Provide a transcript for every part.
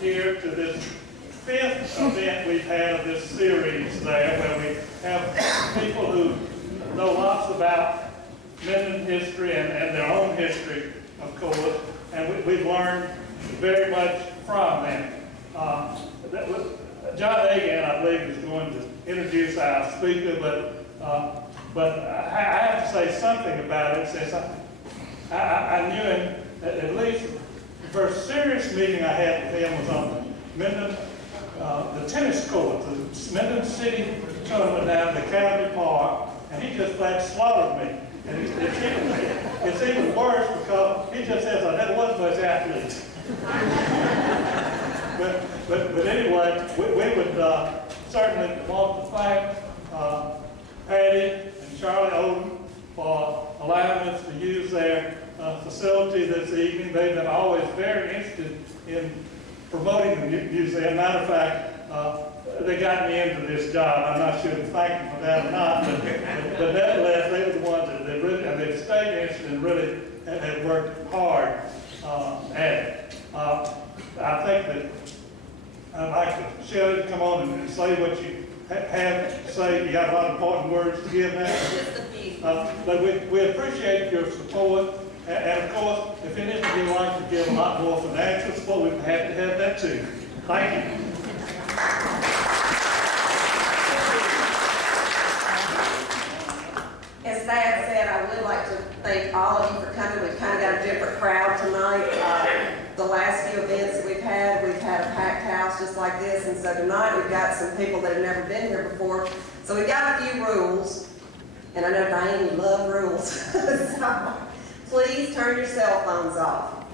here to this fifth event we've had of this series there, where we have people who know lots about Minden history and their own history, of course, and we've learned very much from them. John Agan, I believe, is going to introduce our speaker, but I have to say something about it, since I knew him, at least the first serious meeting I had with him was on Minden, the tennis court, the Minden City tournament down at the County Park, and he just flat slaughtered me. And it's even worse because he just says, I never was much athlete. but anyway, we would certainly want to thank Patty and Charlie Odom for allowing us to use their facility this evening. They've been always very interested in promoting the museum. Matter of fact, they got me into this job. I'm not sure to thank them for that or not, but nevertheless, they were the ones that really, and they've stayed interested and really have worked hard at it. I think that I'd like Schelley to come on and say what you have to say. You got a lot of important words to give now. Just a few. But we appreciate your support. And of course, if any of you would like to give a lot more financial support, we'd be happy to have that too. Thank you. As Thad said, I would like to thank all of you for coming. We've kind of got a different crowd tonight. The last few events that we've had a packed house just like this, and so tonight we've got some people that have never been here before. So we've got a few rules, and I know Diane, you love rules. So please turn your cell phones off.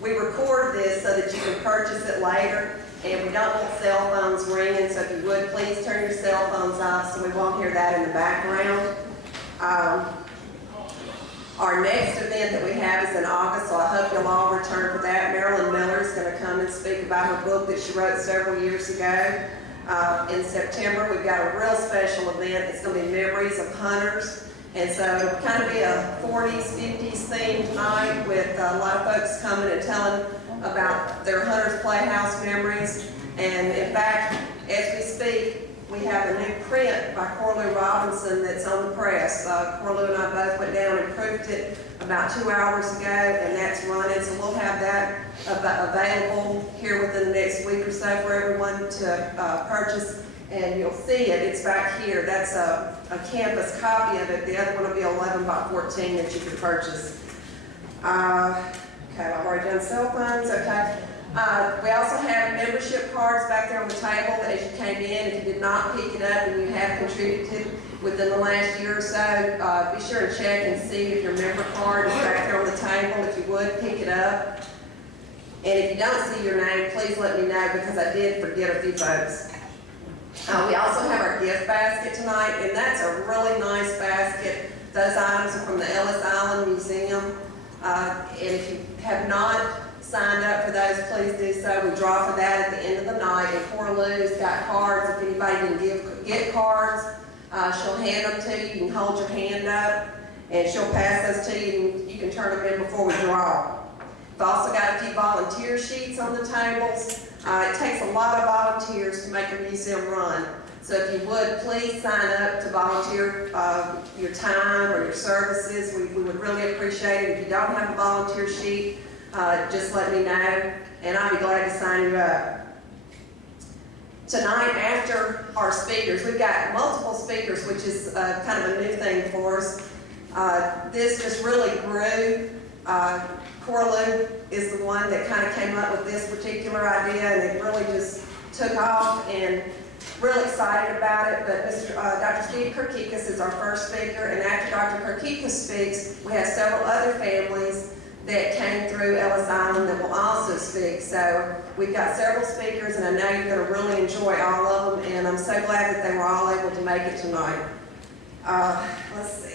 We record this so that you can purchase it later, and we don't want cell phones ringing, so if you would, please turn your cell phones off so we won't hear that in the background. Our next event that we have is in August, so I hope you'll all return for that. Marilyn Miller is going to come and speak about her book that she wrote several years ago. In September, we've got a real special event. It's going to be Memories of Hunters. And so it'll kind of be a 40s, 50s themed night with a lot of folks coming and telling about their Hunters Playhouse memories. And in fact, as we speak, we have a new print by Corlew Robinson that's on the press. Corlew and I both went down and proofed it about 2 hours ago, and that's running. So we'll have that available here within the next week or so for everyone to purchase. And you'll see it, it's back here. That's a campus copy of it. The other one will be 11 by 14 that you can purchase. Okay, I've already done cell phones, okay. We also have membership cards back there on the table as you came in. If you did not pick it up and you have contributed within the last year or so, be sure to check and see if your member card is back there on the table. If you would, pick it up. And if you don't see your name, please let me know because I did forget a few folks. We also have our gift basket tonight, and that's a really nice basket. Those items are from the Ellis Island Museum. And if you have not signed up for those, please do so. We draw for that at the end of the night. And Corlew's got cards. If anybody can get cards, she'll hand them to you. You can hold your hand up, and she'll pass those to you, and you can turn them in before we draw. We've also got a few volunteer sheets on the tables. It takes a lot of volunteers to make a museum run. So if you would, please sign up to volunteer your time or your services. We would really appreciate it. If you don't have a volunteer sheet, just let me know, and I'll be glad to sign you up. Tonight, after our speakers, we've got multiple speakers, which is kind of a new thing for us. This just really grew. Corlew is the one that kind of came up with this particular idea, and it really just took off, and real excited about it. But Dr. Steve Kirkikis is our first speaker, and after Dr. Kirkikis speaks, we have several other families that came through Ellis Island that will also speak. So we've got several speakers, and I know you're going to really enjoy all of them, and I'm so glad that they were all able to make it tonight. Let's see.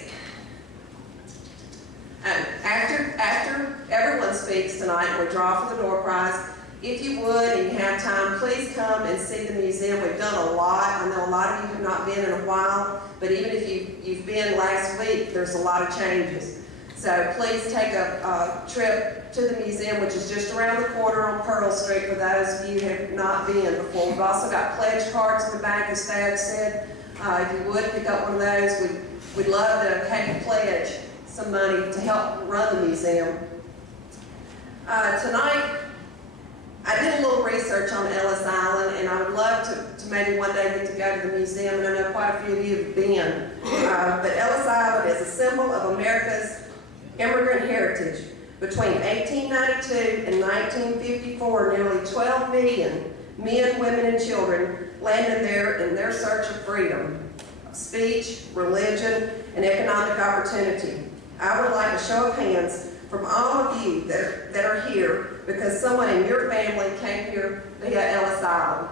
After everyone speaks tonight, and we draw for the door prize, if you would and you have time, please come and see the museum. We've done a lot. I know a lot of you have not been in a while, but even if you've been last week, there's a lot of changes. So So please take a trip to the museum, which is just around the corner on Pearl Street for those of you who have not been before. We've also got pledge cards in the back, as Thad said. If you would pick up one of those, we'd love to have you pledge some money to help run the museum. Tonight, I did a little research on Ellis Island, and I would love to maybe one day get to go to the museum, and I know quite a few of you have been. But Ellis Island is a symbol of America's immigrant heritage. Between 1892 and 1954, nearly 12 million men, women, and children landed there in their search of freedom, speech, religion, and economic opportunity. I would like a show of hands from all of you that are here because someone in your family came here via Ellis Island.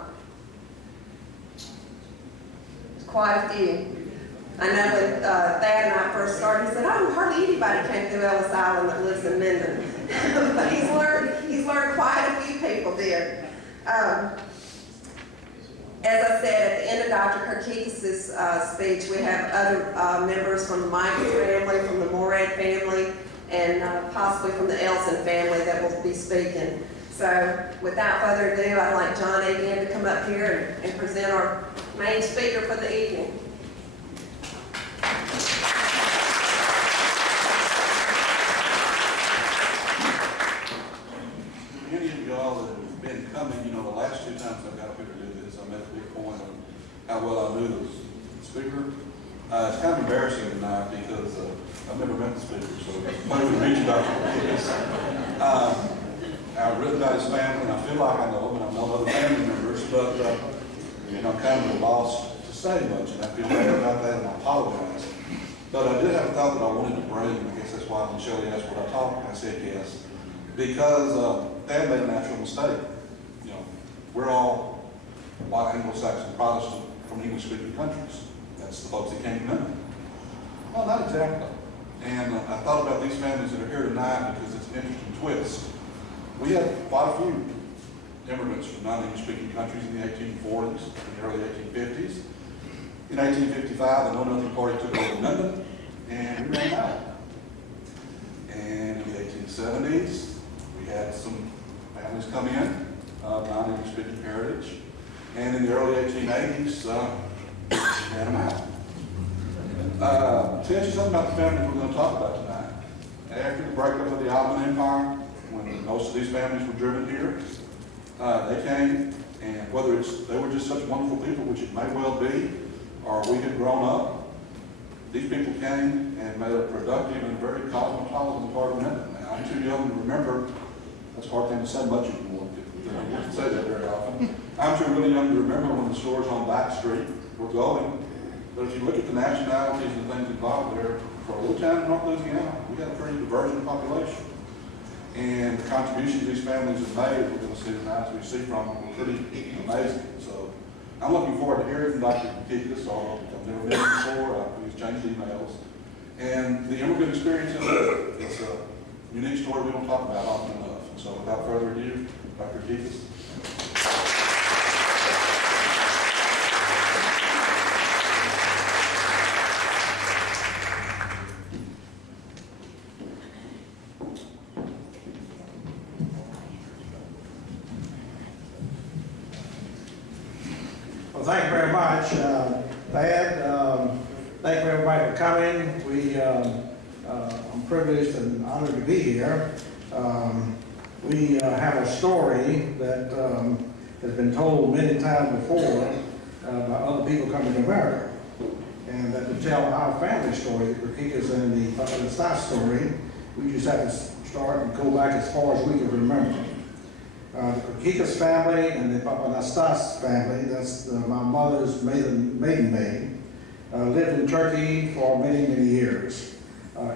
Quite a few. I know when Thad and I first started, he said, "Oh, hardly anybody came through Ellis Island that lives in Minden." But he's learned quite a few people did. As I said, at the end of Dr. Kirkikis' speech, we have other members from the Michael family, from the Mourad family, and possibly from the Elzen family that will be speaking. So without further ado, I'd like John A. Gann to come up here and present our main speaker for the evening. Many of y'all that have been coming, the last 2 times I've got up here to do this, I made a big point on how well I knew the speaker. It's kind of embarrassing tonight because I've never met the speaker, so it's a pleasure to meet you, Dr. Kirkikis. I've written about his family, and I feel like I know him, and I've known other family members, but I'm kind of a loss to say much, and I feel bad about that, and I apologize. But I did have a thought that I wanted to bring, and I guess that's why when Schelley asked what I talk, I said yes. Because Thad made a natural mistake. We're all white Anglo-Saxon Protestant from English-speaking countries. That's the folks that came to Minden. Well, not exactly. And I thought about these families that are here tonight because it's an interesting twist. We had quite a few immigrants from non-English-speaking countries in the 1840s and the early 1850s. In 1855, the Know Nothing Party took over Minden, and we ran out. And in the 1870s, we had some families come in of non-English-speaking heritage. And in the early 1880s, we ran them out. To tell you something about the families we're going to talk about tonight. After the breakup of the Ottoman Empire, when most of these families were driven here, they came, and whether they were just such wonderful people, which it may well be, or we had grown up, these people came and made a productive and very cosmopolitan part of Minden. Now, I'm too young to remember, that's a hard thing to say much anymore, I don't say that very often. I'm too really young to remember when the stores on Back Street were going. But if you look at the nationalities and things involved there, for a little town in North Louisiana, we got a pretty diverse population. And the contributions these families have made, we're going to see tonight, as we see from them, were pretty amazing. So I'm looking forward to hearing from Dr. Kirkikis, although I've never met him before. We've exchanged emails. And the immigrant experience is a unique story we don't talk about often enough. And so without further ado, Dr. Kirkikis. Well, thank you very much, Thad. Thank you everybody for coming. I'm privileged and honored to be here. We have a story that has been told many times before by other people coming to America. And that to tell our family story, the Kirkikis and the Papanastas story, we just have to start and go back as far as we can remember. The Kirkikis family and the Papanastas family, that's my mother's maiden name, lived in Turkey for many, many years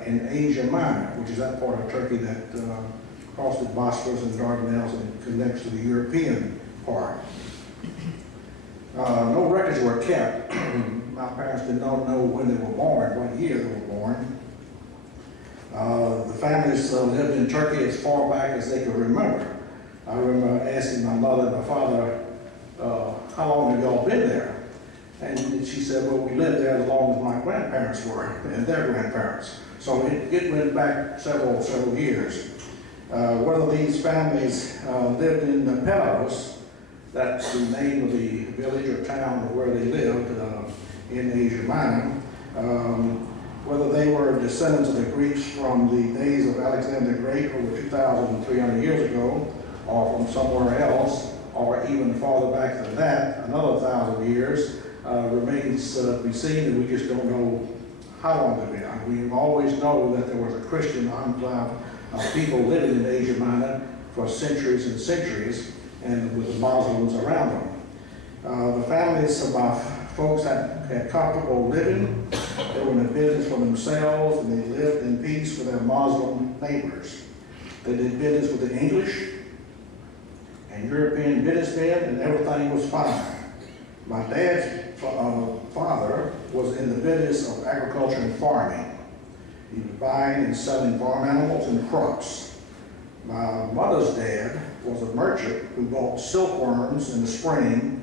in Asia Minor, which is that part of Turkey that crosses the Bosphorus and Dardanelles and connects to the European part. No records were kept. My parents did not know when they were born, what year they were born. The families lived in Turkey as far back as they could remember. I remember asking my mother and my father, how long have y'all been there? And she said, well, we lived there as long as my grandparents were and their grandparents. So it went back several years. Whether these families lived in Pelos, that's the name of the village or town where they lived in Asia Minor, whether they were descendants of the Greeks from the days of Alexander the Great over 2,300 years ago, or from somewhere else, or even farther back than that, another 1,000 years, remains to be seen, and we just don't know how long they've been. We always know that there was a Christian enclave of people living in Asia Minor for centuries and centuries, and with the Muslims around them. The families of my folks had comfortable living. They were in the business for themselves, and they lived in peace with their Muslim neighbors. They did business with the English and European businessmen, and everything was fine. My dad's father was in the business of agriculture and farming. He was buying and selling farm animals and crops. My mother's dad was a merchant who bought silkworms in the spring,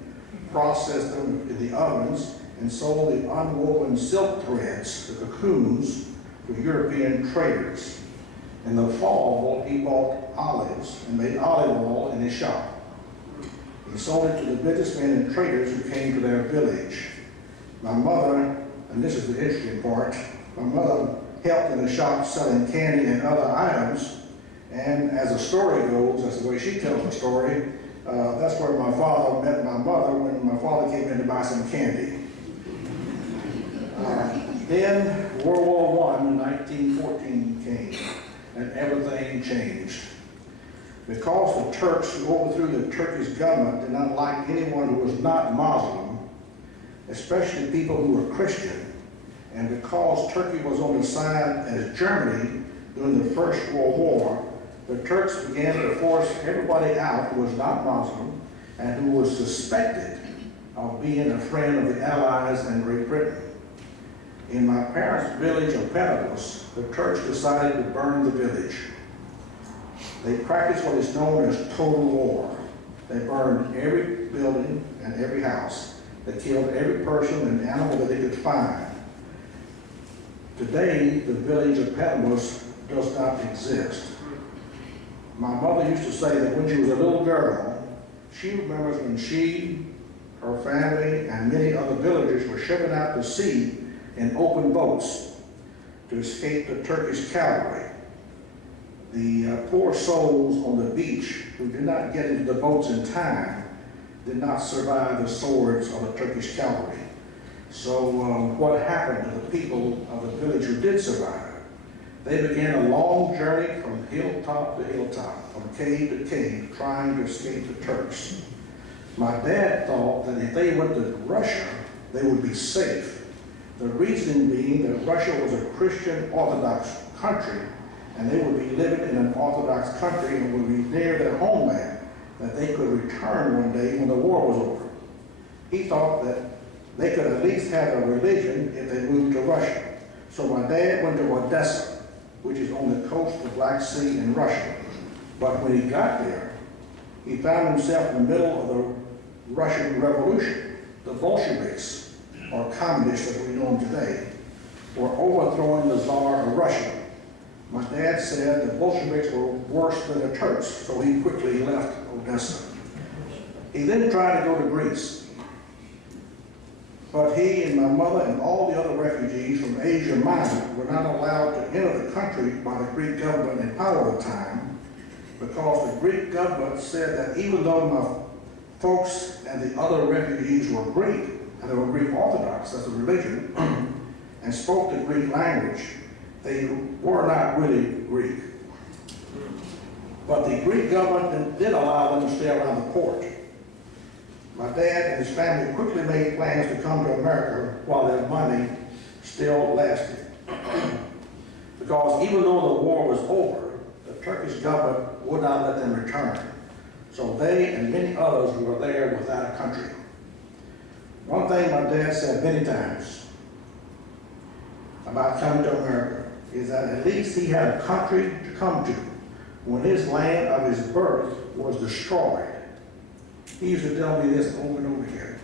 processed them in the ovens, and sold the unwoven silk threads, the cocoons, to European traders. In the fall, he bought olives and made olive oil in his shop. He sold it to the businessmen and traders who came to their village. My mother, and this is the interesting part, my mother helped in the shop selling candy and other items, and as the story goes, that's the way she tells the story, that's where my father met my mother when my father came in to buy some candy. Then World War I in 1914 came, and everything changed. Because the Turks who overthrew the Turkish government did not like anyone who was not Muslim, especially people who were Christian, and because Turkey was on the side as Germany during the First World War, the Turks began to force everybody out who was not Muslim and who was suspected of being a friend of the Allies and Great Britain. In my parents' village of Pelos, the Turks decided to burn the village. They practiced what is known as total war. They burned every building and every house. They killed every person and animal that they could find. Today, the village of Pelos does not exist. My mother used to say that when she was a little girl, she remembers when she, her family, and many other villagers were shipping out to sea in open boats to escape the Turkish cavalry. The poor souls on the beach who did not get into the boats in time did not survive the swords of the Turkish cavalry. So what happened to the people of the village who did survive? They began a long journey from hilltop to hilltop, from cave to cave, trying to escape the Turks. My dad thought that if they went to Russia, they would be safe. The reasoning being that Russia was a Christian Orthodox country, and they would be living in an Orthodox country and would be near their homeland, that they could return one day when the war was over. He thought that they could at least have a religion if they moved to Russia. So my dad went to Odessa, which is on the coast of the Black Sea in Russia. But when he got there, he found himself in the middle of the Russian Revolution. The Bolsheviks, or communists as we know them today, were overthrowing the Tsar of Russia. My dad said the Bolsheviks were worse than the Turks, so he quickly left Odessa. He then tried to go to Greece. But he and my mother and all the other refugees from Asia Minor were not allowed to enter the country by the Greek government in power at the time, because the Greek government said that even though my folks and the other refugees were Greek, and they were Greek Orthodox, that's a religion, and spoke the Greek language, they were not really Greek. But the Greek government did allow them to stay around the port. My dad and his family quickly made plans to come to America while their money still lasted. Because even though the war was over, the Turkish government would not let them return. So they and many others were there without a country. One thing my dad said many times about coming to America is that at least he had a country to come to when his land of his birth was destroyed. He used to tell me this over and over again.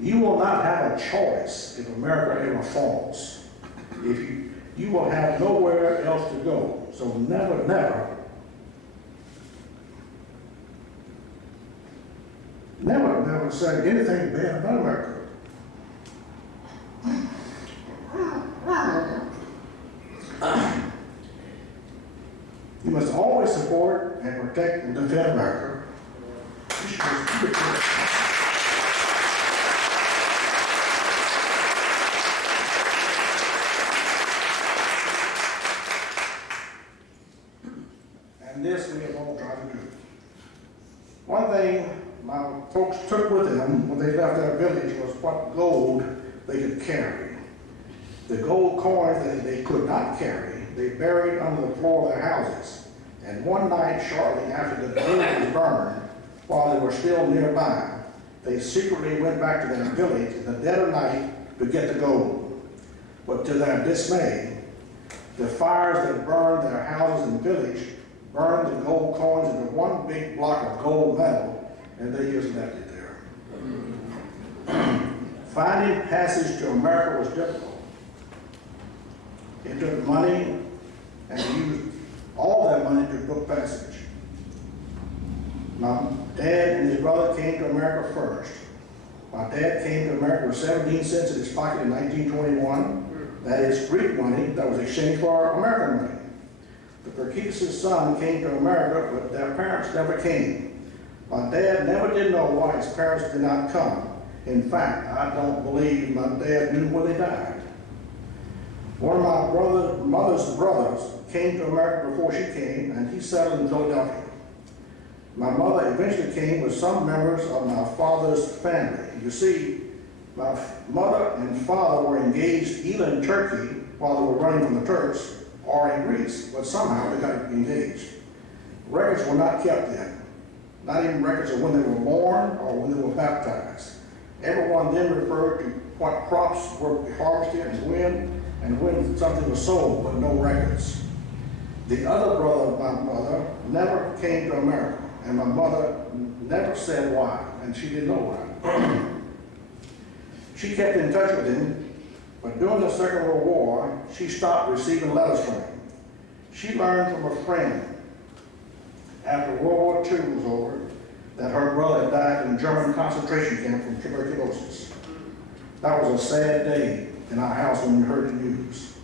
You will not have a choice if America ever falls. If you will have nowhere else to go. So never, never say anything bad about America. You must always support and protect and defend America. And this we have all tried to do. One thing my folks took with them when they left their village was what gold they could carry. The gold coins that they could not carry, they buried under the floor of their houses. And one night, shortly after the village was burned, while they were still nearby, they secretly went back to their village in the dead of night to get the gold. But to their dismay, the fires that burned their houses and village burned the gold coins into one big block of gold metal, and they just left it there. Finding passage to America was difficult. It took money, and they used all that money to book passage. My dad and his brother came to America first. My dad came to America with 17 cents in his pocket in 1921. That is Greek money that was exchanged for American money. The Kirkikis' son came to America, but their parents never came. My dad never did know why his parents did not come. In fact, I don't believe my dad knew when they died. One of my mother's brothers came to America before she came, and he settled in Philadelphia. My mother eventually came with some members of my father's family. You see, my mother and father were engaged either in Turkey while they were running from the Turks, or in Greece, but somehow they got engaged. Records were not kept then, not even records of when they were born or when they were baptized. Everyone then referred to what crops were harvested and when something was sold, but no records. The other brother of my mother never came to America, and my mother never said why, and she didn't know why. She kept in touch with him, but during the Second World War, she stopped receiving letters from him. She learned from a friend after World War II was over that her brother had died in a German concentration camp from tuberculosis. That was a sad day in our house when we heard the news.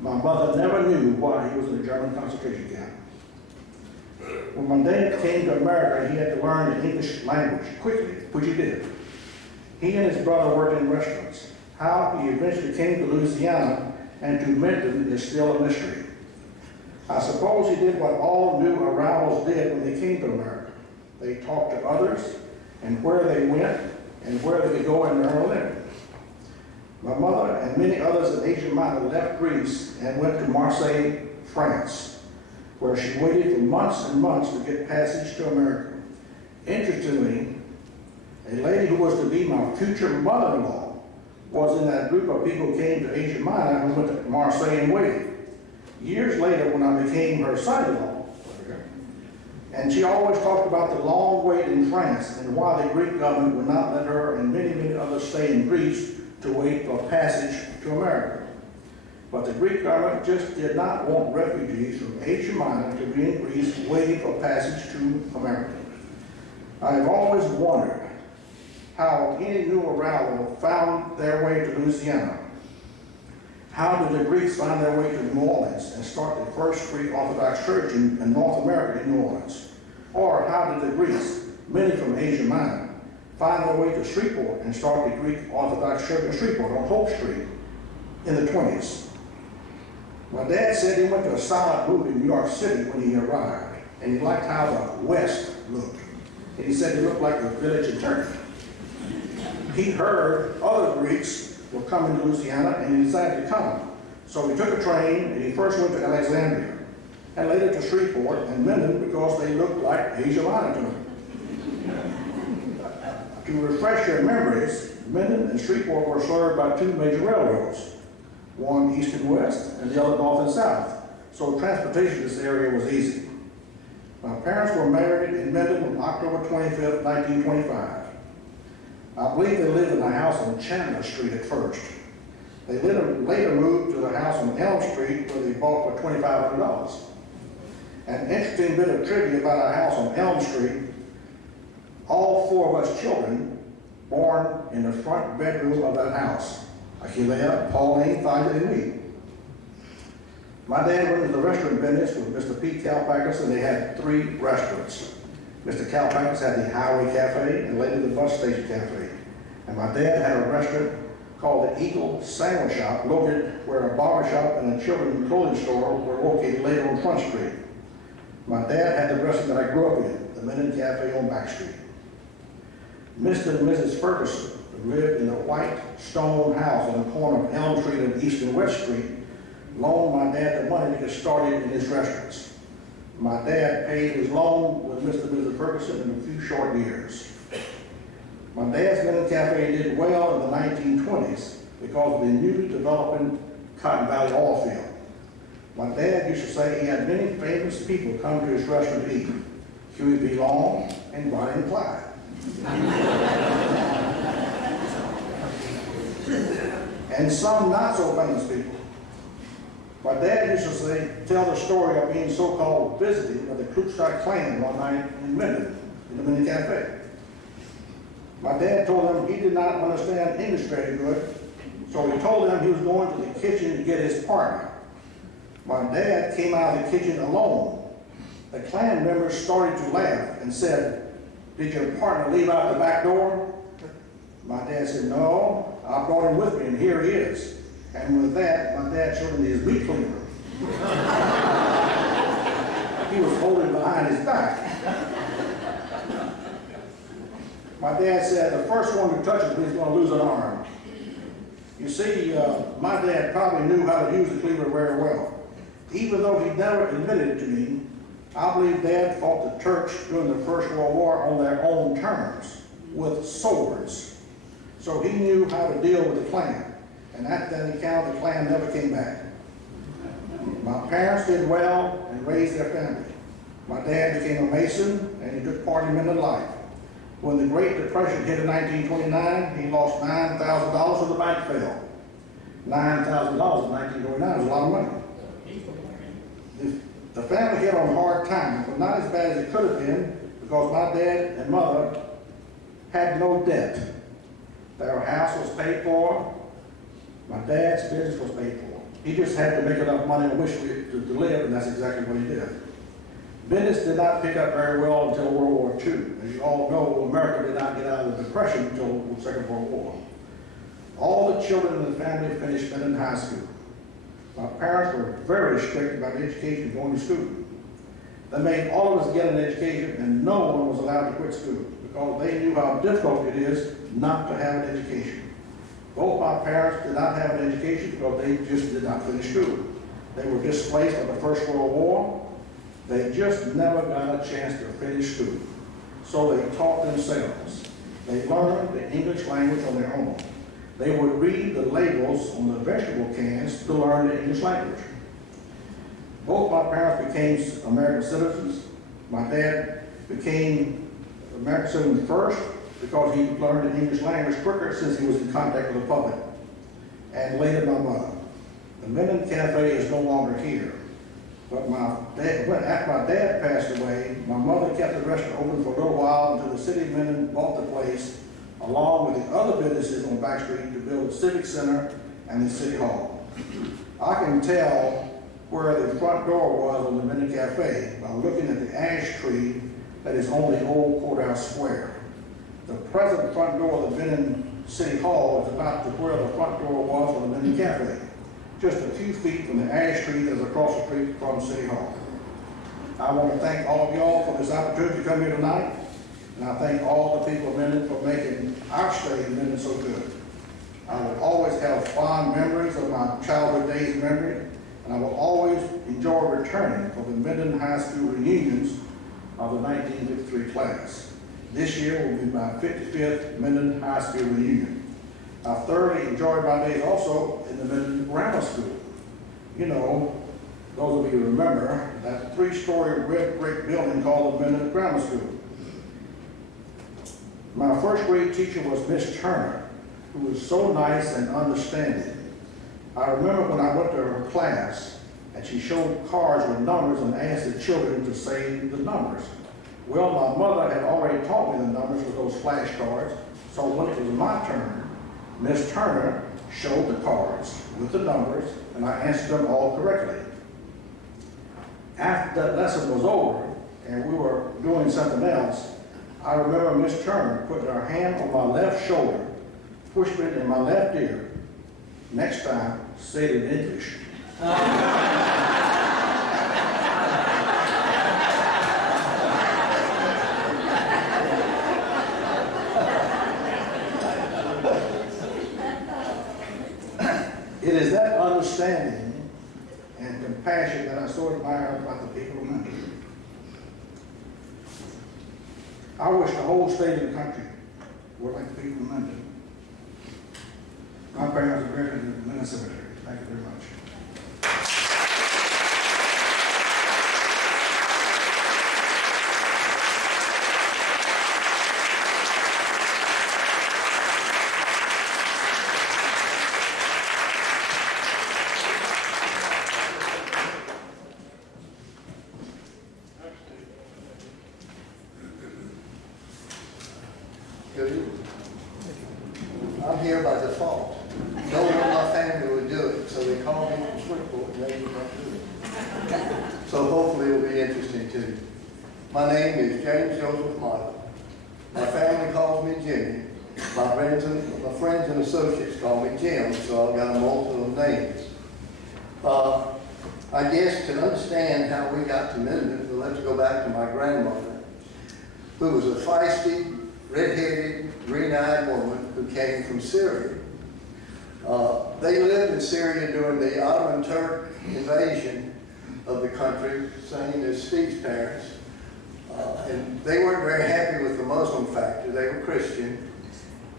My mother never knew why he was in a German concentration camp. When my dad came to America, he had to learn the English language quickly, which he did. He and his brother worked in restaurants. How he eventually came to Louisiana and to Minden is still a mystery. I suppose he did what all new arrivals did when they came to America. They talked to others and where they went and where they could go and earn a living. My mother and many others in Asia Minor left Greece and went to Marseille, France, where she waited for months and months to get passage to America. Interestingly, a lady who was to be my future mother-in-law was in that group of people who came to Asia Minor who went to Marseille and waited. Years later, when I became her son-in-law, and she always talked about the long wait in France and why the Greek government would not let her and many, many others stay in Greece to wait for passage to America. But the Greek government just did not want refugees from Asia Minor to be in Greece waiting for passage to America. I have always wondered how any new arrival found their way to Louisiana. How did the Greeks find their way to New Orleans and start the first Greek Orthodox Church in North America in New Orleans? Or how did the Greeks, many from Asia Minor, find their way to Shreveport and start the Greek Orthodox Church in Shreveport on Hope Street in the 20s? My dad said he went to a silent mood in New York City when he arrived, and he liked how the West looked. And he said it looked like the village in Turkey. He heard other Greeks were coming to Louisiana, and he decided to come. So he took a train, and he first went to Alexandria, and later to Shreveport and Minden because they looked like Asia Minor to him. To refresh your memories, Minden and Shreveport were served by two major railroads, one east and west, and the other north and south. So transportation to this area was easy. My parents were married in Minden on October 25th, 1925. I believe they lived in a house on Chandler Street at first. They later moved to the house on Elm Street where they bought for $2,500. An interesting bit of trivia about our house on Elm Street, all 4 of us children born in the front bedroom of that house. Achillea, Pauline, Thalia, and me. My dad went into the restaurant business with Mr. Pete Kalpakis, and they had 3 restaurants. Mr. Kalpakis had the Highway Cafe and later the Bus Station Cafe. And my dad had a restaurant called the Eagle Sandwich Shop, located where a barber shop and a children's clothing store were located later on Front Street. My dad had the restaurant that I grew up in, the Minden Cafe on Back Street. Mr. and Mrs. Ferguson lived in a white stone house on the corner of Elm Street and East and West Street, loaned my dad the money to get started in his restaurants. My dad paid his loan with Mr. and Mrs. Ferguson in a few short years. My dad's Minden Cafe did well in the 1920s because of the newly developing Cotton Valley oil field. My dad used to say he had many famous people come to his restaurant to eat. Huey P. Long and Bonnie and Clyde. And some not so famous people. My dad used to tell the story of being so-called visiting of the Ku Klux Klan one night in Minden, in the Minden Cafe. My dad told him he did not understand English very good, so he told him he was going to the kitchen to get his partner. My dad came out of the kitchen alone. The Klan members started to laugh and said, "Did your partner leave out the back door?" My dad said, "No, I brought him with me, and here he is." And with that, my dad showed him his meat cleaver. He was holding behind his back. My dad said, "The first one who touches me is going to lose an arm." You see, my dad probably knew how to use the cleaver very well. Even though he never admitted it to me, I believe Dad fought the Turks during the First World War on their own terms, with swords. So he knew how to deal with the Klan. And at that account, the Klan never came back. My parents did well and raised their family. My dad became a Mason, and he took part in Minden life. When the Great Depression hit in 1929, he lost $9,000 when the bank fell. $9,000 in 1929 was a lot of money. The family hit on hard times, but not as bad as it could have been, because my dad and mother had no debt. Their house was paid for. My dad's business was paid for. He just had to make enough money to live, and that's exactly what he did. Business did not pick up very well until World War II. As you all know, America did not get out of the Depression until the Second World War. All the children in the family finished Minden High School. My parents were very strict about education and going to school. They made all of us get an education, and no one was allowed to quit school because they knew how difficult it is not to have an education. Both my parents did not have an education because they just did not finish school. They were displaced by the First World War. They just never got a chance to finish school. So they taught themselves. They learned the English language on their own. They would read the labels on the vegetable cans to learn the English language. Both my parents became American citizens. My dad became American citizen first because he learned the English language quicker since he was in contact with the public. And later my mother. The Minden Cafe is no longer here. But after my dad passed away, my mother kept the restaurant open for a little while until the city of Minden bought the place, along with the other businesses on Back Street, to build the Civic Center and the City Hall. I can tell where the front door was on the Minden Cafe by looking at the ash tree that is on the old courthouse square. The present front door of the Minden City Hall is about to where the front door was on the Minden Cafe, just a few feet from the ash tree that is across the street from City Hall. I want to thank all of y'all for this opportunity to come here tonight, and I thank all the people of Minden for making our stay in Minden so good. I will always have fond memories of my childhood days in memory, and I will always enjoy returning for the Minden High School reunions of the 1953 class. This year will be my 55th Minden High School reunion. I thoroughly enjoyed my days also in the Minden Grammar School. You know, those of you who remember that 3-story red brick building called the Minden Grammar School. My first grade teacher was Miss Turner, who was so nice and understanding. I remember when I went to her class and she showed cards with numbers and asked the children to say the numbers. Well, my mother had already taught me the numbers with those flashcards, so when it was my turn, Miss Turner showed the cards with the numbers and I answered them all correctly. After that lesson was over and we were doing something else, I remember Miss Turner putting her hand on my left shoulder, whispered it in my left ear. Next time, say it in English. It is that understanding and compassion that I so admire about the people of Minden. I wish the whole state and country were like the people of Minden. My parents are buried in the Minden Cemetery. Thank you very much. Good evening. I'm here by default. No one in my family would do it, so they called me from Swiftport and they did not do it. So hopefully it'll be interesting to you. My name is James Joseph Michael. My family calls me Jimmy. My friends and associates call me Jim, so I've got a multiple of names. I guess to understand how we got to Minden, we'll have to go back to my grandmother, who was a feisty, red-headed, green-eyed woman who came from Syria. They lived in Syria during the Ottoman Turk invasion of the country, same as Steve's parents. And they weren't very happy with the Muslim factor. They were Christian.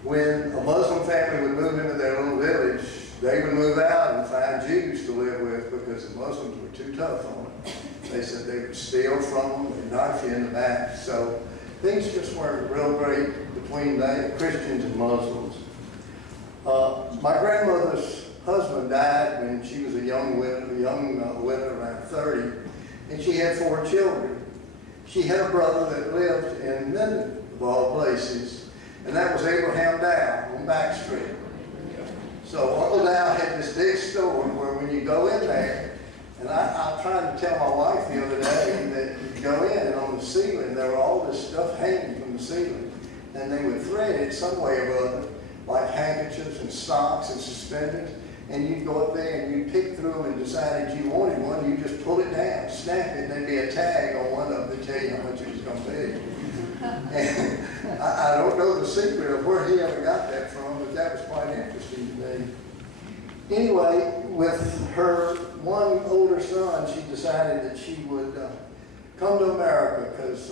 When a Muslim family would move into their little village, they would move out and find Jews to live with because the Muslims were too tough on them. They said they would steal from them and knife you in the back. So things just weren't real great between the Christians and Muslims. My grandmother's husband died when she was a young widow around 30, and she had 4 children. She had a brother that lived in Minden, of all places, and that was Abraham Dow on Back Street. So Uncle Dow had this big store where when you go in there, and I tried to tell my wife the other day that you go in and on the ceiling there were all this stuff hanging from the ceiling, and they would thread it some way or other, like handkerchiefs and socks and suspenders, and you'd go up there and you'd pick through them and decide if you wanted one, you just pull it down, snap it, and there'd be a tag on one of them to tell you how much it was going to be. And I don't know the secret of where he ever got that from, but that was quite interesting to me. Anyway, with her one older son, she decided that she would come to America because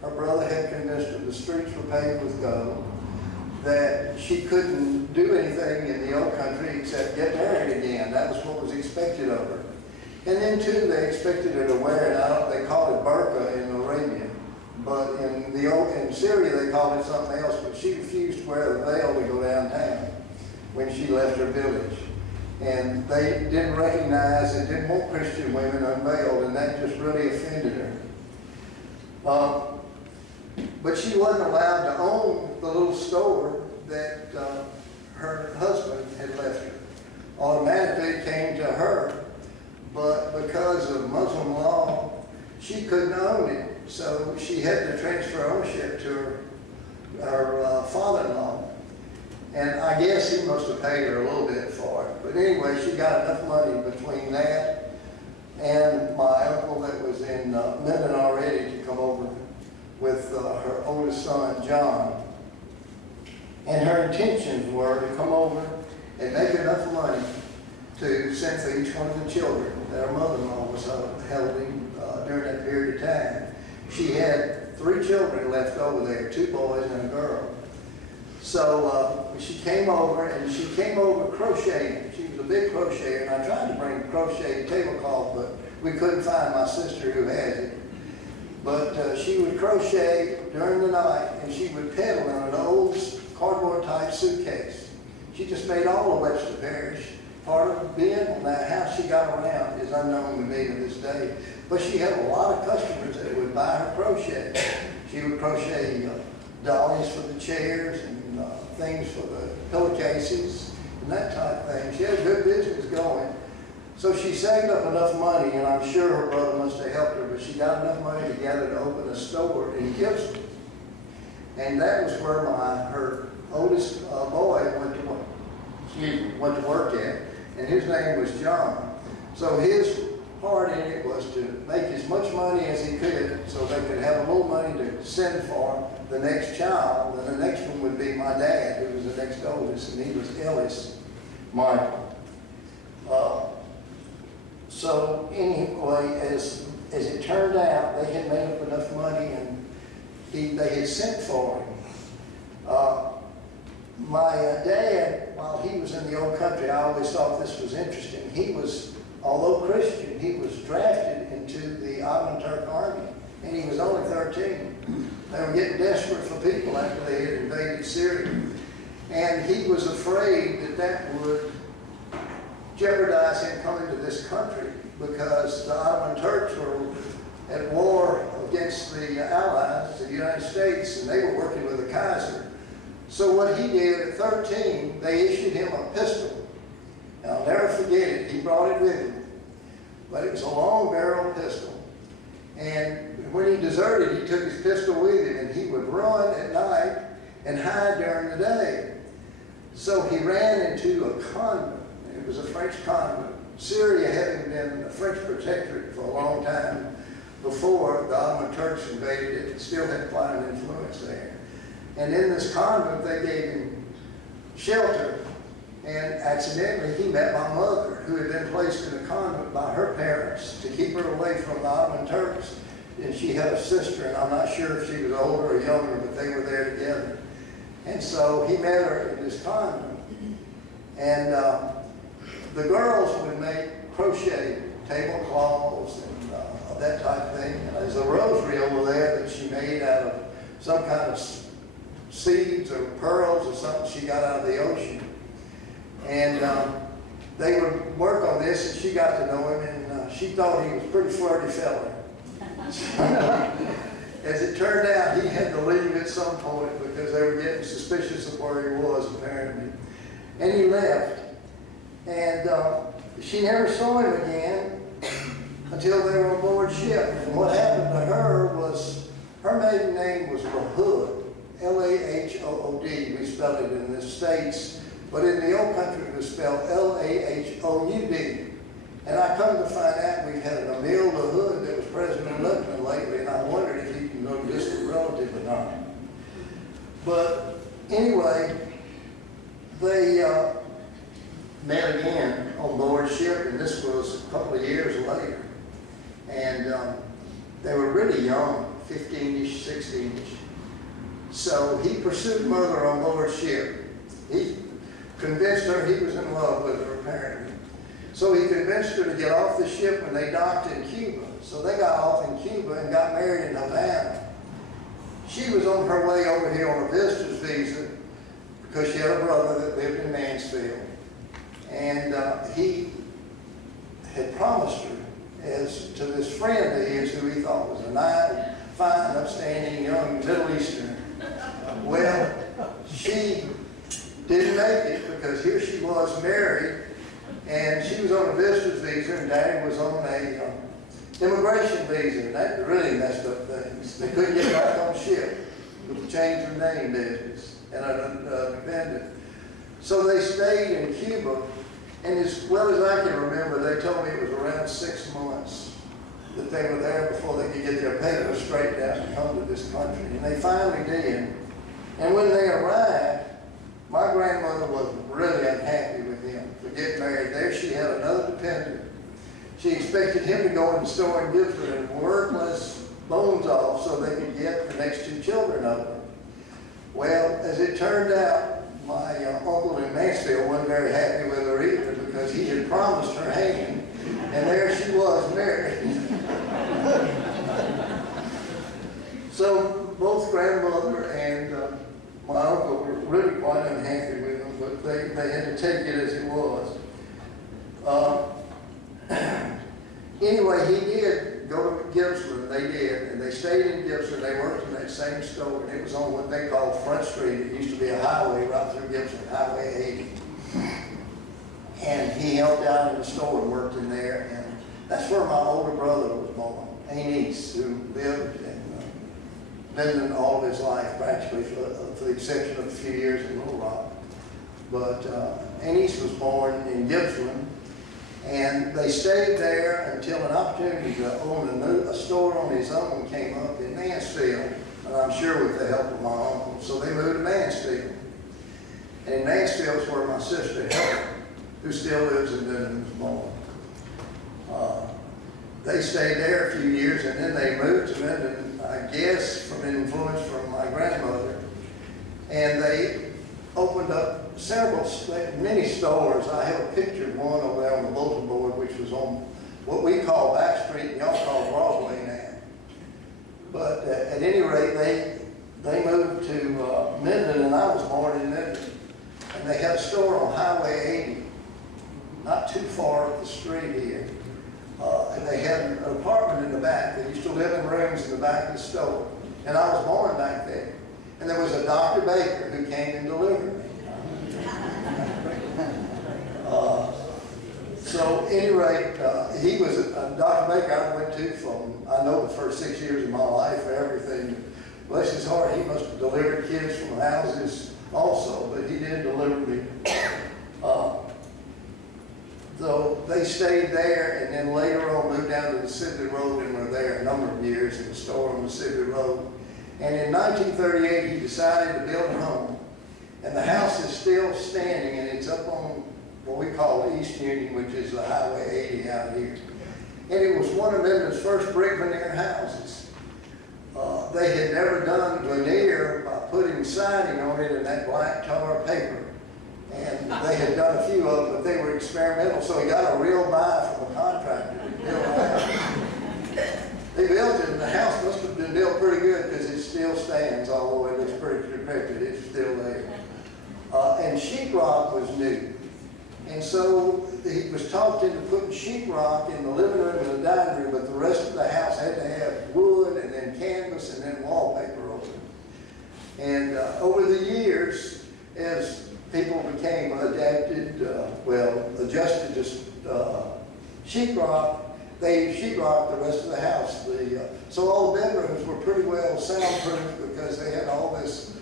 her brother had convinced her the streets were paved with gold, that she couldn't do anything in the old country except get married again. That was what was expected of her. And then too, they expected her to wear it, they called it burqa in Arabia, but in Syria they called it something else, but she refused to wear the veil to go downtown when she left her village. And they didn't recognize and didn't want Christian women unveiled, and that just really offended her. But she wasn't allowed to own the little store that her husband had left her. Automatically it came to her, but because of Muslim law, she couldn't own it. So she had to transfer ownership to her father-in-law. And I guess he must have paid her a little bit for it. But anyway, she got enough money between that and my uncle that was in Minden already to come over with her oldest son, John. And her intentions were to come over and make enough money to send for each one of the children that her mother-in-law was holding during that period of time. She had 3 children left over there, 2 boys and a girl. So she came over, and she came over crocheting. She was a big crocheter, and I tried to bring a crochet tablecloth, but we couldn't find my sister who has it. But she would crochet during the night, and she would pedal in an old cardboard-type suitcase. She just made all of Webster Parish. Part of being on that, how she got around is unknown to me to this day. But she had a lot of customers that would buy her crochet. She would crochet dollies for the chairs and things for the pillowcases and that type of thing. She had a good business going. So she saved up enough money, and I'm sure her brother must have helped her, but she got enough money together to open a store in Gibson. And that was where her oldest boy went to work at, and his name was John. So his part in it was to make as much money as he could so they could have a little money to send for the next child, and the next one would be my dad, who was the next oldest, and he was Ellis Michael. So anyway, as it turned out, they had made up enough money, and they had sent for him. My dad, while he was in the old country, I always thought this was interesting. He was, although Christian, he was drafted into the Ottoman Turk Army, and he was only 13. They were getting desperate for people after they had invaded Syria. And he was afraid that that would jeopardize him coming to this country, because the Ottoman Turks were at war against the Allies, the United States, and they were working with the Kaiser. So what he did at 13, they issued him a pistol. And I'll never forget it. He brought it with him. But it was a long barrel pistol. And when he deserted, he took his pistol with him, and he would run at night and hide during the day. So he ran into a convent. It was a French convent. Syria having been a French protectorate for a long time before the Ottoman Turks invaded it, it still had quite an influence there. And in this convent, they gave him shelter. And accidentally, he met my mother, who had been placed in a convent by her parents to keep her away from the Ottoman Turks. And she had a sister, and I'm not sure if she was older or younger, but they were there together. And so he met her in this convent. And the girls would make crochet tablecloths and that type of thing. And there's a rosary over there that she made out of some kind of seeds or pearls or something she got out of the ocean. And they would work on this, and she got to know him, and she thought he was a pretty flirty fella. As it turned out, he had to leave at some point because they were getting suspicious of where he was, apparently. And he left. And she never saw him again until they were on board ship. And what happened to her was, her maiden name was Lahood, L-A-H-O-O-D. We spell it in the States, but in the old country it was spelled L-A-H-O-U-D. And I come to find out we've had an Emil Lahood that was president of Lebanon lately, and I wondered if he can go to distant relative or not. But anyway, they met again on board ship, and this was a couple of years later. And they were really young, 15-ish, 16-ish. So he pursued mother on board ship. He convinced her he was in love with her, apparently. So he convinced her to get off the ship when they docked in Cuba. So they got off in Cuba and got married in Havana. She was on her way over here on a visitor's visa because she had a brother that lived in Mansfield. And he had promised her as to this friend of his who he thought was a nice, fine, upstanding, young Middle Eastern. Well, she didn't make it because here she was married, and she was on a visitor's visa, and Daddy was on a immigration visa, and that really messed up things. They couldn't get back on ship with the change of name business and an dependent. So they stayed in Cuba, and as well as I can remember, they told me it was around 6 months that they were there before they could get their papers straightened out and come to this country. And they finally did. And when they arrived, my grandmother was really unhappy with him for getting married there. She had another dependent. She expected him to go in the store and give her and work less bones off so they could get the next 2 children of her. Well, as it turned out, my uncle in Mansfield wasn't very happy with her either because he had promised her hand, and there she was married. So both grandmother and my uncle were really quite unhappy with him, but they had to take it as it was. Anyway, he did go to Gibson, they did, and they stayed in Gibson. They worked in that same store, and it was on what they call Front Street. It used to be a highway right through Gibson, Highway 80. And he helped out in the store and worked in there, and that's where my older brother was born, Anise, who lived in Minden all of his life, practically, for the exception of a few years in Little Rock. But Anise was born in Gibson, and they stayed there until an opportunity to own a store on his own came up in Mansfield, and I'm sure with the help of my uncle. So they moved to Mansfield. And in Mansfield is where my sister Helen, who still lives in Minden, was born. They stayed there a few years, and then they moved to Minden, I guess from influence from my grandmother. And they opened up many stores. I have a picture of one over there on the bulletin board, which was on what we call Back Street, and y'all call Broadway now. But at any rate, they moved to Minden, and I was born in Minden. And they had a store on Highway 80, not too far up the street here. And they had an apartment in the back. They used to live in rooms in the back of the store. And I was born back there. And there was a Dr. Baker who came and delivered me. So at any rate, he was Dr. Baker I went to from, I know the first 6 years of my life for everything. Bless his heart, he must have delivered kids from houses also, but he did deliver me. So they stayed there, and then later on moved down to the Sibley Road and were there a number of years in the store on the Sibley Road. And in 1938, he decided to build a home. And the house is still standing, and it's up on what we call East Union, which is the Highway 80 out here. And it was one of Minden's first brick veneer houses. They had never done veneer by putting siding on it in that black tar paper. And they had done a few of them, but they were experimental, so he got a real buy from a contractor to build a house. They built it, and the house must have been built pretty good because it still stands, although it looks pretty decrepit, it's still there. And sheetrock was new. And so he was talked into putting sheetrock in the living room and the dining room, but the rest of the house had to have wood and then canvas and then wallpaper over it. And over the years, as people became adjusted to sheetrock, they sheetrocked the rest of the house. So all the bedrooms were pretty well soundproof because they had all this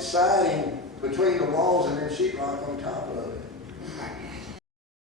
siding between the walls and then sheetrock on top of it.